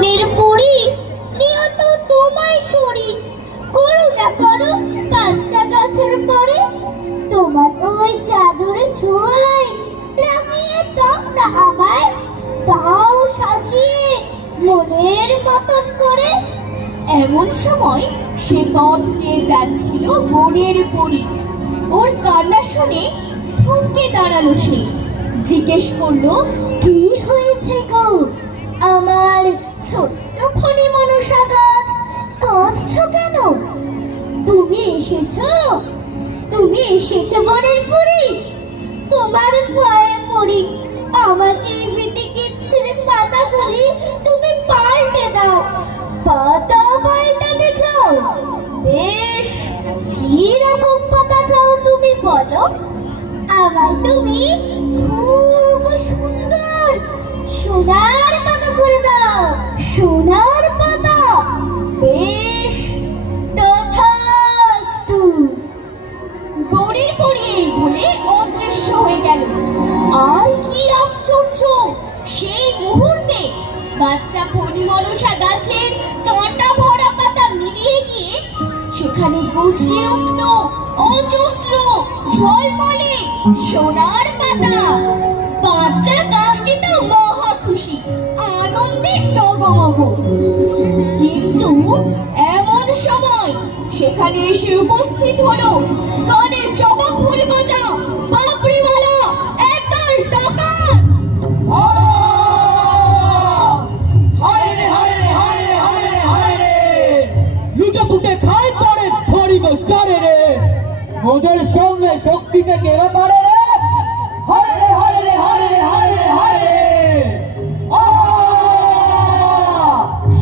বনের পরি নিয়ত তোমায় সরি, করুণা করো বাচ্চা গাছের পরে, তোমার ওই চাদরে ছোঁয়ায় রাঙিয়ে দাও না আমায়, দাও সাজিয়ে মনের মতন করে। এমন সময় সে পথ দিয়ে যাচ্ছিল বনের পরি। ওর কান্না শুনে থমকে দাঁড়ালো সে, জিজ্ঞেস করলো, কি হয়েছে গো আমার ছোট্ট ফণি মনসা গাছ, কাঁদছো কেন? তুমি এসেছো বনের পরি, তোমার ভয়ে পড়ি আমার এই বিটিকে ছেড়ে পাতাগুলি তুমি পাল্টে দাও। পাতা পাল্টাতে চাও? বেশ, কি রকম পাতা চাও তুমি বলো। আমার তুমি খুব সুন্দর সোনার পাতা করে দাও। সোনার পাতা? বেশ, তথাস্তু। বনের পরি এই বলে অদৃশ্য হয়ে গেল। আর কি আশ্চর্য, সেই মুহূর্তে বাচ্চা ফণি মনসা গাছের কাঁটা ভরা পাতা মিলিয়ে গিয়ে সেখানে গজিয়ে উঠল অজস্র ঝলমলে সোনার পাতা। বাচ্চা গাছটি তো মহা খুশি, আনন্দে ডগমগ। কিন্তু এমন সময় সেখানে এসে উপস্থিত হলো কানে জবা ফুল গজা বাবরিওয়ালা একদল ডাকাত। লুটে পুটে খায় পরে ধরিব চারে রে, ওদের সঙ্গে শক্তিতে কেড়ে পারে রে। হরে রে হরে রে হরে রে হরে রে হরে রে।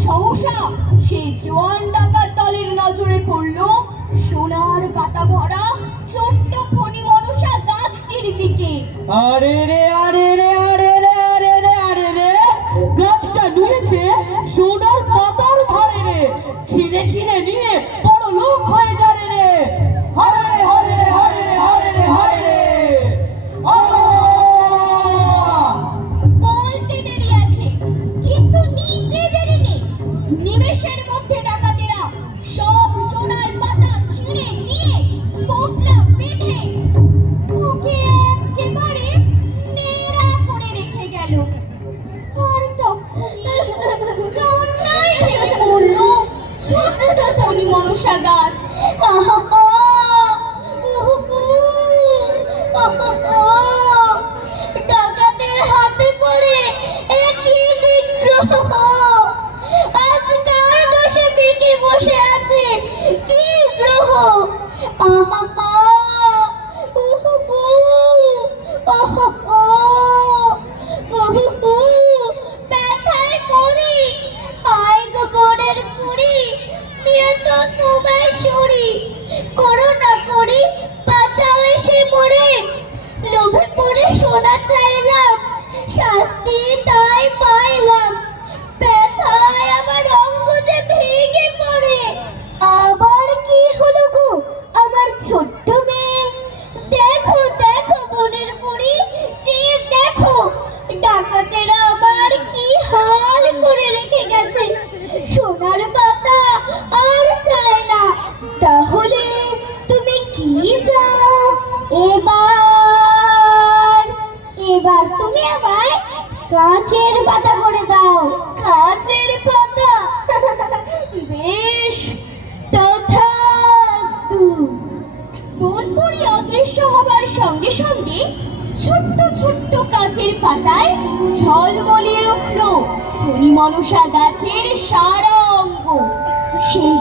সহসা সেই জোয়ান ডাকাত দলের নজরে পড়ল সোনার পাতা ভরা ছোট্ট ফণি মনসা গাছটির দিকে। আরে রে আরে রে আরে রে আরে রে আরে রে, গাছটা নুয়েছে সোনার পাতার ধারে রে, ছিঁড়ে ছিঁড়ে নিয়ে বড় লোক হয়ে যাবে রে। হরে রে হরে রে হরে রে হরে রে হরে রে। বলতে দেরি আছে, কিন্তু নিতে দেরি নেই। নিমেষের মধ্যে ডাকাতেরা সব সোনার পাতা ছিঁড়ে নিয়ে পোটলা বেঁধে ওকে একেবারে নেড়া করে রেখে গেল। আর তখন কান্নায় ভেঙে পড়ল ছোট্ট ফণি মনসা গাছ। ডাকাতের হাতে পড়ে একই নিগ্রহ, আজ কার দোষে বেঁকে বসে আছে কি গ্রহ। ব্যথায় পড়ি, হায় গো বনের পরি, নিয়ত তোমায় সরি, করুণা করি বাঁচাও এসে মরে। লোভে পড়ে সোনা চাইলাম, শাস্তি তাই পাইলাম, ব্যথায় আমার অঙ্গ যে ভেঙে পড়ে। আবার কি হলো গো আমার ছোট্ট মেয়ে, দেখো দেখো বনের পরি, যে দেখো ডাকাতেরা আমার কি হাল করে রেখে গেছে। সোনার পাতা আর চায় না, তাহলে তুমি কি চাও? এবার তুমি আমায় কাচের পাতা করে দাও। কাচের পাতা? বেশ, তথাস্তু। বনপরি অদৃশ্য হবার সঙ্গে সঙ্গে ছোট্ট ছোট্ট কাচের পাতায় ঝলমলিয়ে উঠল ফণি মনসা গাছের সারা অঙ্গ। সেই